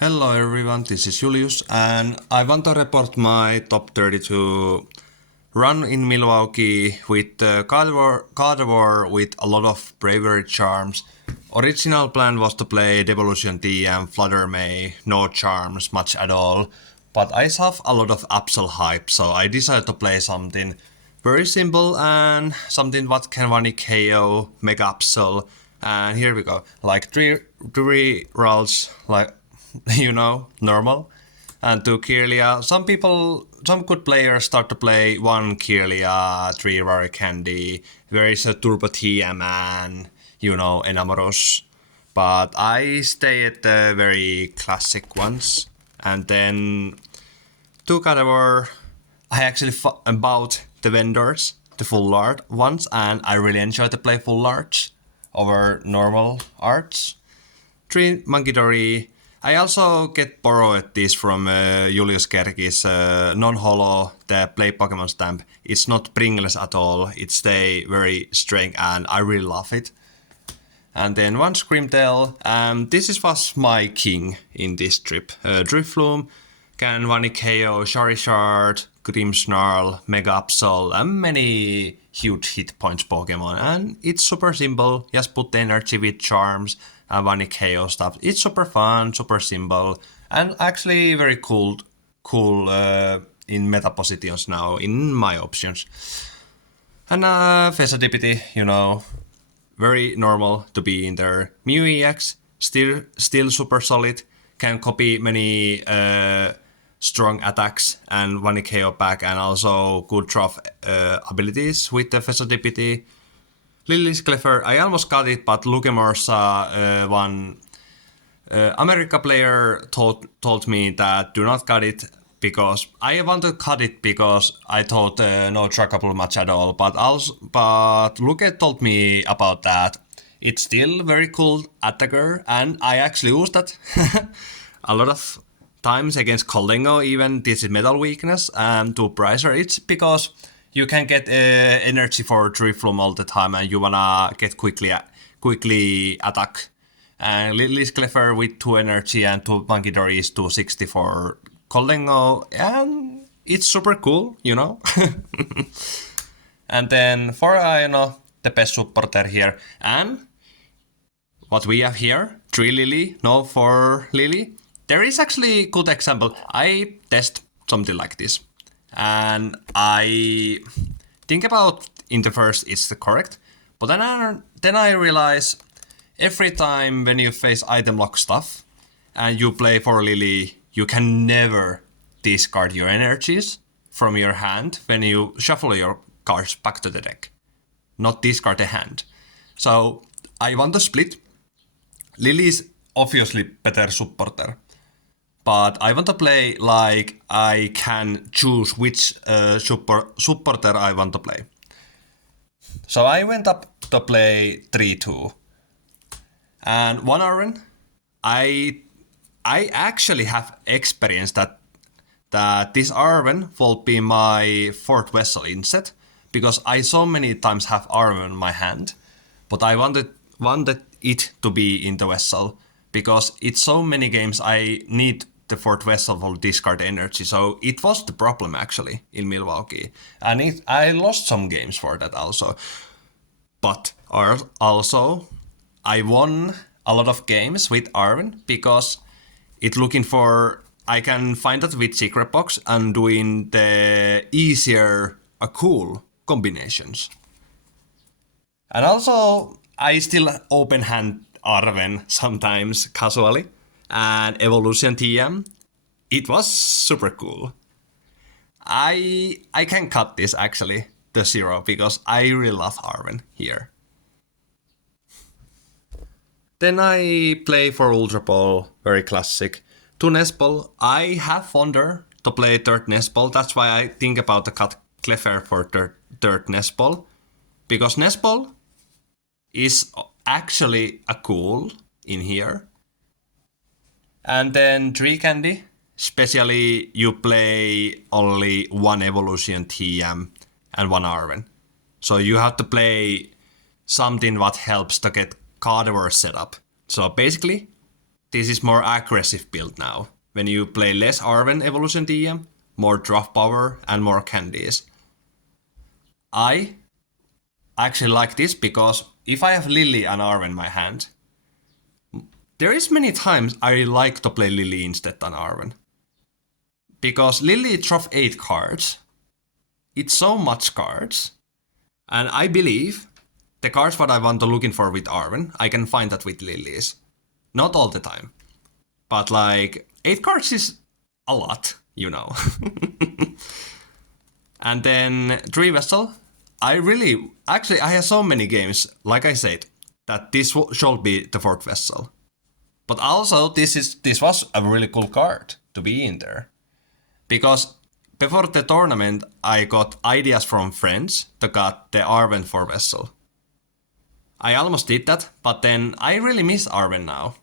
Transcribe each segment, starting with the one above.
Hello everyone, this is Julius and I want to report my top 32 run in Milwaukee with Gardevoir with a lot of Bravery Charms. Original plan was to play Devolution TM, Flutter May, no charms much at all, but I saw a lot of Absol hype, so I decided to play something very simple and something what can one KO, Mega Absol, and here we go, like three Ralts, like normal, and 2 Kirlia. Some good players start to play 1 Kirlia, 3 Rare Candy, there is a Turbo TM and, Enamoros. But I stay at the very classic ones. And then 2 Gardevoir, I actually bought the vendors, the full art ones, and I really enjoy to play full arts over normal arts. 3 Munkidori. I also borrowed this from Julius Kerki's non-holo, the Play Pokémon stamp. It's not Pringles at all, it's very strange and I really love it. And then 1 Screamtail, this was my king in this trip. Drifloon can 1 KO, Charizard, Grimmsnarl, Mega Absol, and many huge hit points Pokemon. And it's super simple, just put the energy with charms and 1 KO stuff. It's super fun, super simple, and actually very cool in meta positions now, in my options. And Fezandipiti, very normal to be in there. Mew EX, still super solid, can copy many strong attacks and 1 KO back, and also good drop abilities with the Fezandipiti. Lillie's Clefairy, I almost got it, but Lukemorsa, one America player told me that do not cut it, because I want to cut it because I thought no trackable much at all, but Luke told me about that. It's still very cool attacker, and I actually used that a lot of times against Kolengo, even this is metal weakness, and to Pricer. It's because you can get energy for Drifloon all the time and you wanna get quickly attack. And Lillie's Clefairy with 2 energy and 2 Munkidori is 260 for Kolengo, and it's super cool, And then for Iono, the best supporter here. And what we have here, 3 Lillie, no 4 Lillie. There is actually good example. I test something like this. And I think about in the first it's the correct, but then I realize every time when you face item lock stuff and you play for Lillie, you can never discard your energies from your hand when you shuffle your cards back to the deck. Not discard the hand. So I want to split. Lillie is obviously better supporter, but I want to play like I can choose which supporter I want to play. So I went up to play 3-2. And 1 Arven, I actually have experienced that this Arven will be my 4th vessel instead, because I so many times have Arven in my hand, but I wanted it to be in the vessel, because it's so many games I need the 4th vessel will discard energy, so it was the problem actually in Milwaukee, and I lost some games for that also. But also I won a lot of games with Arven because it looking for I can find that with Secret Box and doing the easier cool combinations. And also I still open hand Arven sometimes casually, and Evolution TM, it was super cool. I can cut this actually to 0 because I really love Arven here. Then I play for Ultra Ball, very classic. 2 Nest Ball, I have wonder to play 3rd Nest Ball, that's why I think about the cut Clefairy for 3rd Nest Ball, because Nest Ball is actually a cool in here. And then 3 Candy, especially you play only 1 Evolution TM and 1 Arven. So you have to play something what helps to get Gardevoir set up. So basically, this is more aggressive build now. When you play less Arven Evolution TM, more drop power and more candies. I actually like this because if I have Lillie and Arven in my hand, there is many times I like to play Lillie instead than Arven. Because Lillie drops 8 cards. It's so much cards. And I believe the cards what I want to looking for with Arven, I can find that with Lillies. Not all the time. But like 8 cards is a lot, you know. And then 3 Vessel. I have so many games, like I said, that this should be the 4th Vessel. But also this was a really cool card to be in there. Because before the tournament I got ideas from friends to get the Arven 4 Vessel. I almost did that, but then I really miss Arven now.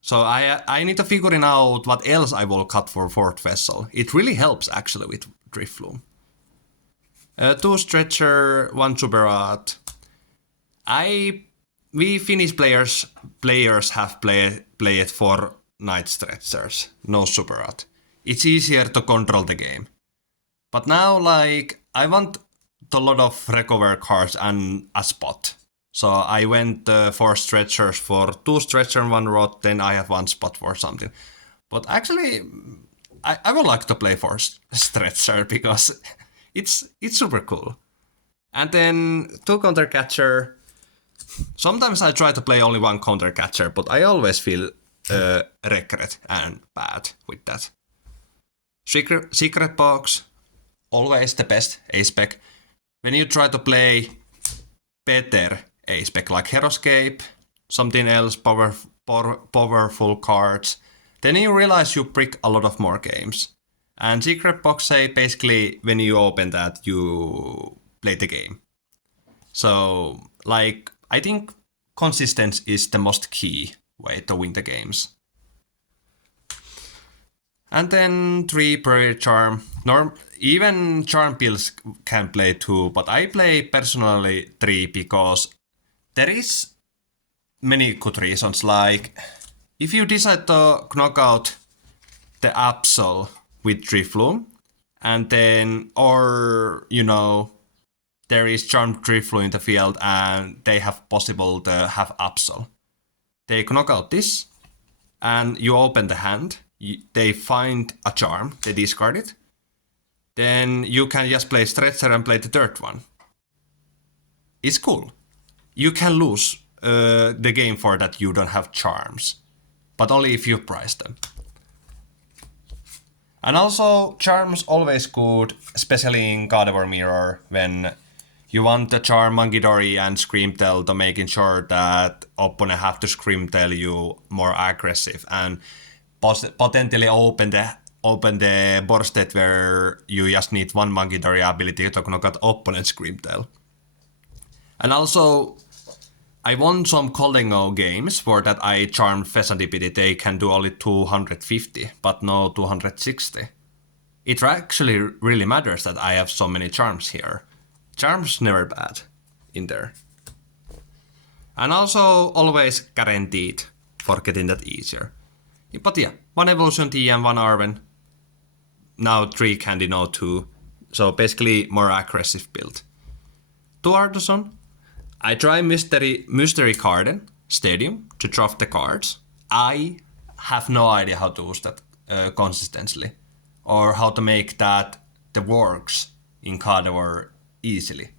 So I need to figure out what else I will cut for 4th Vessel. It really helps actually with Drifloon. 2 Stretcher, 1 Super Art. We Finnish players have played for Night Stretchers, no Super Art. It's easier to control the game. But now, like, I want a lot of recover cards and a spot. So I went for Stretchers for 2 Stretcher and 1 Rot, then I have 1 spot for something. But actually, I would like to play for Stretcher because it's super cool. And then 2 Counter Catcher. Sometimes I try to play only 1 Counter Catcher, but I always feel regret and bad with that. Secret Box, always the best A-spec. When you try to play better A-spec like Heroscape, something else, powerful cards, then you realize you break a lot of more games. And Secret Box say basically when you open that you play the game. So like I think consistency is the most key way to win the games. And then 3 Bravery Charm. Even Charm Pills can play 2, but I play personally 3 because there is many good reasons. Like if you decide to knock out the Absol with Drifloon, and then, or you know, there is Charmed Drifloon in the field and they have possible to have Absol. They knock out this, and you open the hand. They find a charm, they discard it. Then you can just play Stretcher and play the 3rd one. It's cool. You can lose the game for that you don't have charms, but only if you price them. And also charms always good, especially in Gardevoir Mirror, when you want the charm Munkidori and Screamtail to making sure that opponent have to Screamtail you more aggressive and potentially open the board state where you just need 1 Munkidori ability to knock out opponent's Screamtail. And also, I won some Collingo games for that I charmed Fezandipiti. They can do only 250, but no 260. It actually really matters that I have so many charms here. Charms never bad in there. And also always guaranteed for getting that easier. But yeah, 1 Evolution TM, 1 Arven. Now 3 Candy, no 2. So basically more aggressive build. 2 Artazon. I try Mystery Garden Stadium to drop the cards. I have no idea how to use that consistently. Or how to make that the works in Gardevoir easily.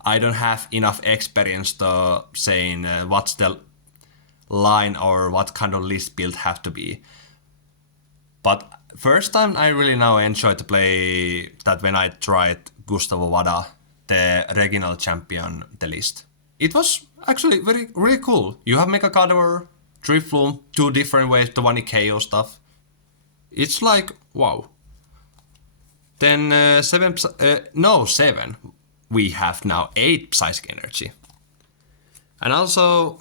I don't have enough experience to saying what's the line or what kind of list build have to be. But first time I really now enjoy to play that when I tried Gustavo Wada, the regional champion, the list. It was actually really cool. You have Mega Gardevoir, Drifloon, 2 different ways to 1 KO stuff. It's like, wow. Then 7. We have now 8 Psychic Energy. And also,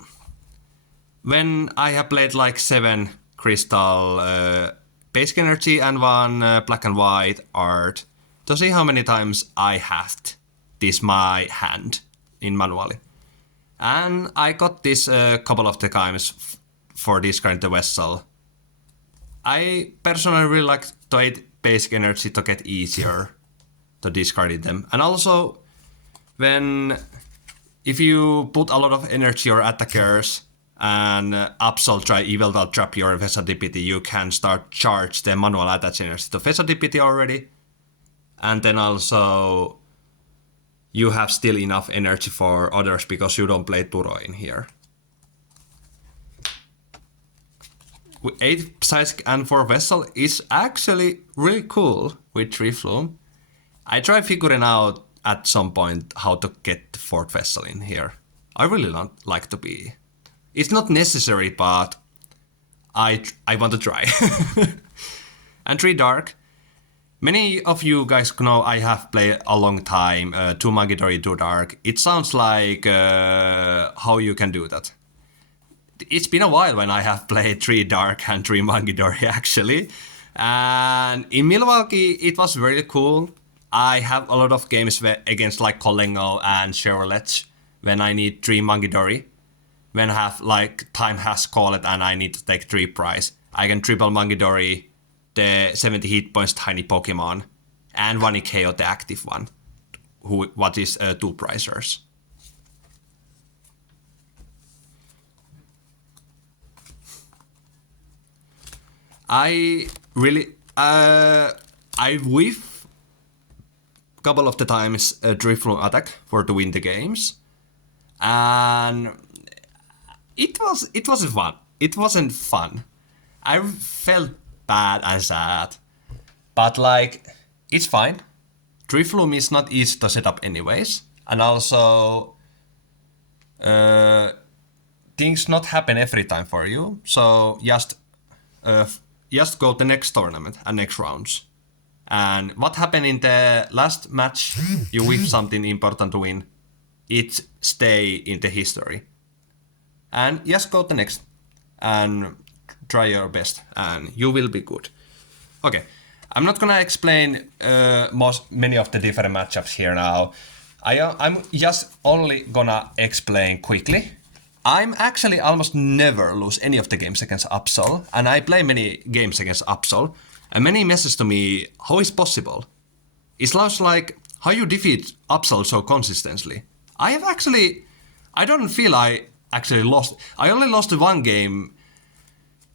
when I have played like 7 Crystal Basic Energy and 1 Black and White Art, to see how many times I had this my hand in manually. And I got this a couple of the times for discarding the vessel. I personally really like to aid basic energy to get easier to discard them. And also, if you put a lot of energy or attackers and Absol try Evil Doll trap your Fezandipiti, you can start charge the manual attach energy to Fezandipiti already. And then also you have still enough energy for others because you don't play Turo in here. 8 Psychic and 4 Vessel is actually really cool with Drifloon. I try figuring out at some point how to get the 4th Vessel in here. I really don't like to be. It's not necessary, but I want to try. And 3 Dark. Many of you guys know I have played a long time 2 Munkidori 2 Dark. It sounds like how you can do that. It's been a while when I have played 3 Dark and 3 Munkidori actually. And in Milwaukee it was very cool. I have a lot of games against like Kolengo and Chevrolet when I need 3 Munkidori. When I have like time has called and I need to take 3 prize. I can triple Munkidori, the 70 hit points tiny Pokemon, and 1 KO the active one, what is 2 prizers. I really, I whiff a couple of the times a Drifloon attack for to win the games, and it wasn't fun. It wasn't fun. I felt bad and sad, but like it's fine. Drifloon is not easy to set up anyways, and also things not happen every time for you. So just go the next tournament and next rounds. And what happened in the last match, you whip something important to win. It stay in the history. And just go the next and try your best and you will be good. Okay, I'm not gonna explain many of the different matchups here now. I'm just only gonna explain quickly. I'm actually almost never lose any of the games against Absol, and I play many games against Absol, and many message to me, how is possible? It sounds like how you defeat Absol so consistently. I don't feel I actually lost. I only lost 1 game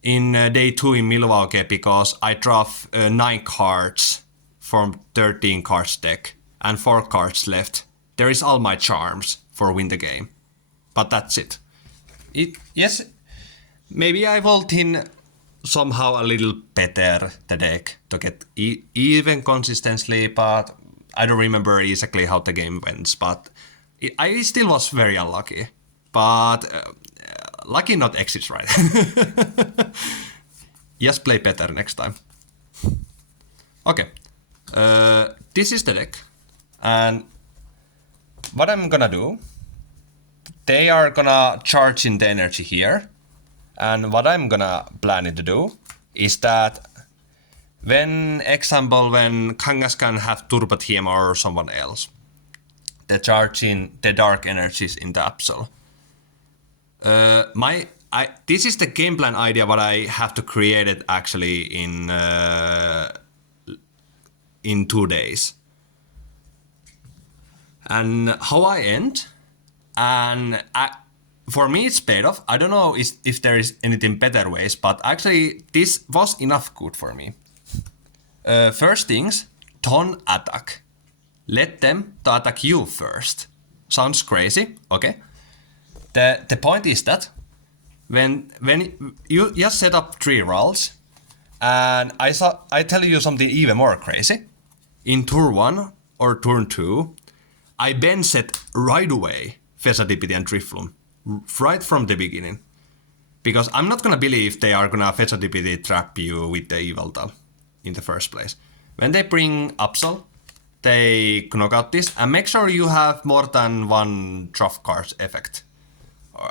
in day 2 in Milwaukee because I draw 9 cards from 13 cards deck and 4 cards left. There is all my charms for win the game, but that's it. Yes, maybe I will thin somehow a little better the deck to get even consistently, but I don't remember exactly how the game went, but I still was very unlucky. But lucky not exits right. Just play better next time. Okay, this is the deck, and what I'm gonna do, they are gonna charge in the energy here, and what I'm gonna plan to do is that when Kangaskhan have Turbo TM or someone else, they charge in the dark energies in the Absol. This is the game plan idea what I have to create it actually in 2 days. And how I end, and for me it's paid off. I don't know if there is anything better ways, but actually this was enough good for me. First things, don't attack. Let them to attack you first. Sounds crazy, okay? The point is that when you just set up 3 Ralts, and I tell you something even more crazy. In turn 1 or turn 2, I then set right away Fezandipiti and Drifloon right from the beginning, because I'm not gonna believe they are gonna Fezandipiti trap you with the Evil Doll in the first place. When they bring Absol, they knock out this and make sure you have more than 1 draft card effect.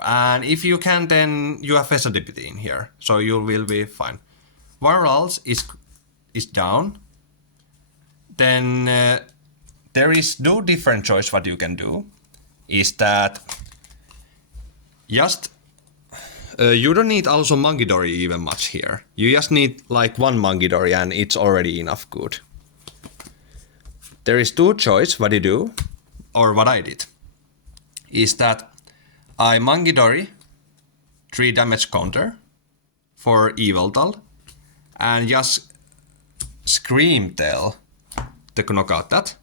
And if you can, then you have Fezandipiti in here, so you will be fine. 1 Ralts is down. Then there is no different choice what you can do. Is that just you don't need also Munkidori even much here. You just need like one Munkidori and it's already enough good. There is two choices what you do, or what I did, is that I Munkidori 3 damage counter for Yveltal and just Scream Tail to knock out that.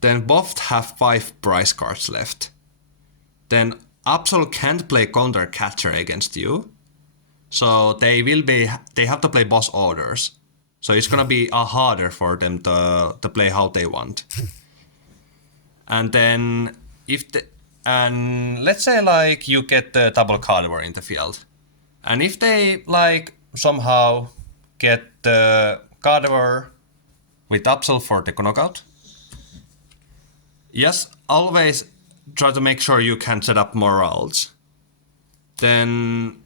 Then both have 5 prize cards left. Then Absol can't play counter catcher against you, so they have to play boss orders. So it's gonna be harder for them to play how they want. And then and let's say like you get the double Gardevoir in the field, and if they like somehow get the Gardevoir with Absol for the knockout, yes, always try to make sure you can set up more Ralts. Then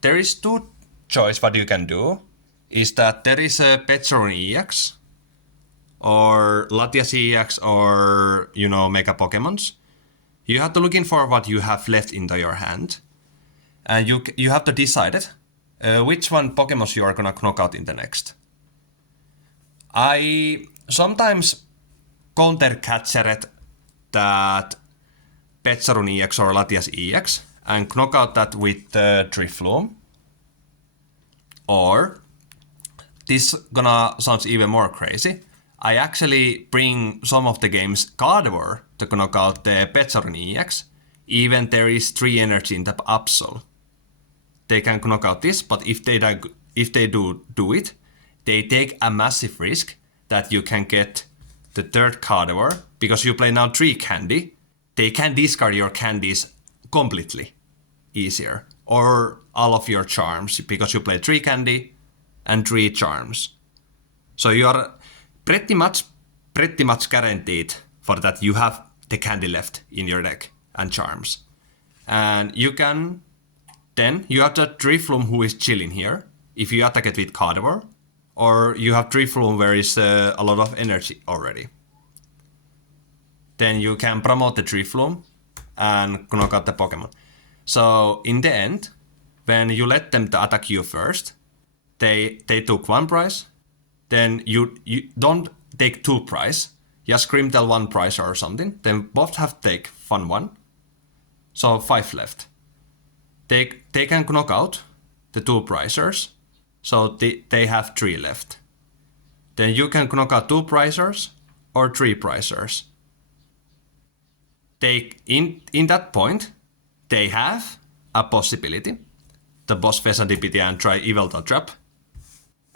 there is two choice what you can do, is that there is a Petron EX or Latias EX or Mega Pokémons. You have to look in for what you have left into your hand, and you have to decide it, which one Pokémon you are gonna knock out in the next. I sometimes counter catcher that Petron EX or Latias EX and knock out that with Drifloon. Or, this gonna sounds even more crazy, I actually bring some of the game's Gardevoir to knock out the Petron EX, even there is 3 energy in the Absol. They can knock out this, but if they do it, they take a massive risk that you can get the third Gardevoir, because you play now 3 candy, they can discard your candies completely easier, or all of your charms, because you play 3 candy and 3 charms. So you are pretty much guaranteed for that you have the candy left in your deck and charms. And you have the Drifloon who is chilling here if you attack it with Gardevoir, or you have Drifloon where is a lot of energy already. Then you can promote the Drifloon and knock out the Pokemon. So in the end, when you let them to attack you first, they took 1 prize. Then you don't take 2 prize. Just Scream Tail 1 prize or something. Then both have to take fun 1. So 5 left. They can knock out the 2 prizers. So they have 3 left. Then you can knock out 2 prizers or 3 prizers. In that point, they have a possibility to boss Fezandipiti and try Yveltal Trap.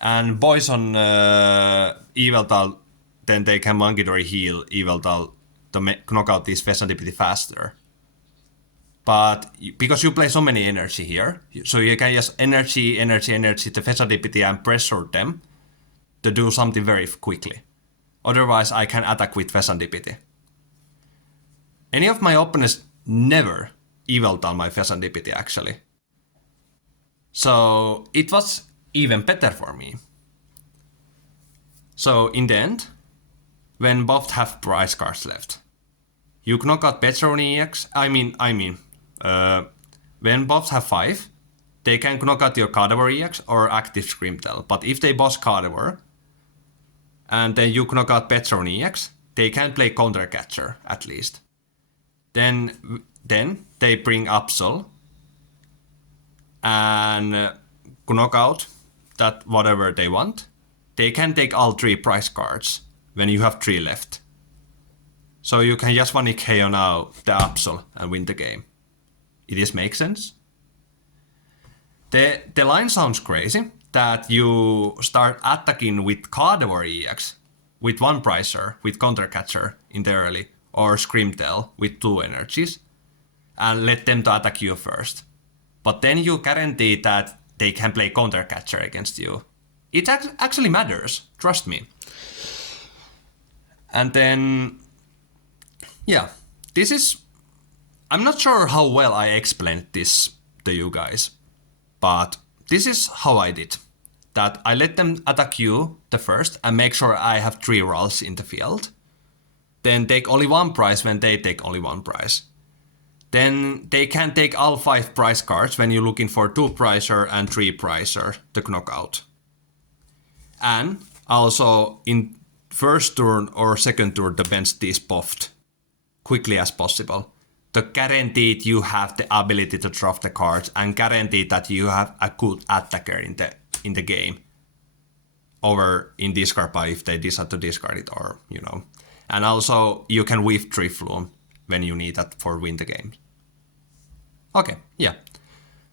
And boys on Yveltal, then they can Munkidori heal Yveltal to knock out this Fezandipiti faster. But because you play so many energy here, so you can just energy to Fezandipiti and pressure them to do something very quickly. Otherwise, I can attack with Fezandipiti. Any of my opponents never Yveltal my Fezandipiti actually. So it was even better for me. So in the end, when both have prize cards left, you knock out Petron EX. When both have 5, they can knock out your Gardevoir EX or active Scream Tail. But if they boss Gardevoir, and then you knock out Petron EX, they can play counter catcher at least. Then they bring Absol and knock out that whatever they want. They can take all 3 prize cards when you have 3 left. So you can just one KO now the Absol and win the game. It just makes sense. The line sounds crazy that you start attacking with Gardevoir EX with 1 prizer with counter catcher in the early, or Scream Tail with 2 energies, and let them to attack you first. But then you guarantee that they can play counter catcher against you. It actually matters, trust me. And then, yeah, this is... I'm not sure how well I explained this to you guys, but this is how I did. That I let them attack you the first and make sure I have 3 Ralts in the field. Then take only 1 prize when they take only 1 prize. then they can take all 5 prize cards when you're looking for 2 prizer and 3 prizer to knock out. And also in first turn or second turn, the bench is buffed quickly as possible. To guarantee you have the ability to draft the cards and guarantee that you have a good attacker in the game. Over in discard pile if they decide to discard it, or you know. And also you can whiff Drifloon when you need that for win the game. Okay, yeah.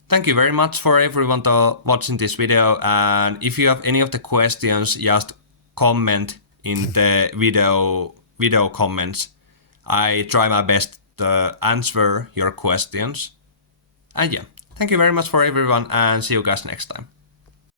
Thank you very much for everyone to watching this video, and if you have any of the questions, just comment in the video comments. I try my best to answer your questions. And yeah, thank you very much for everyone, and see you guys next time.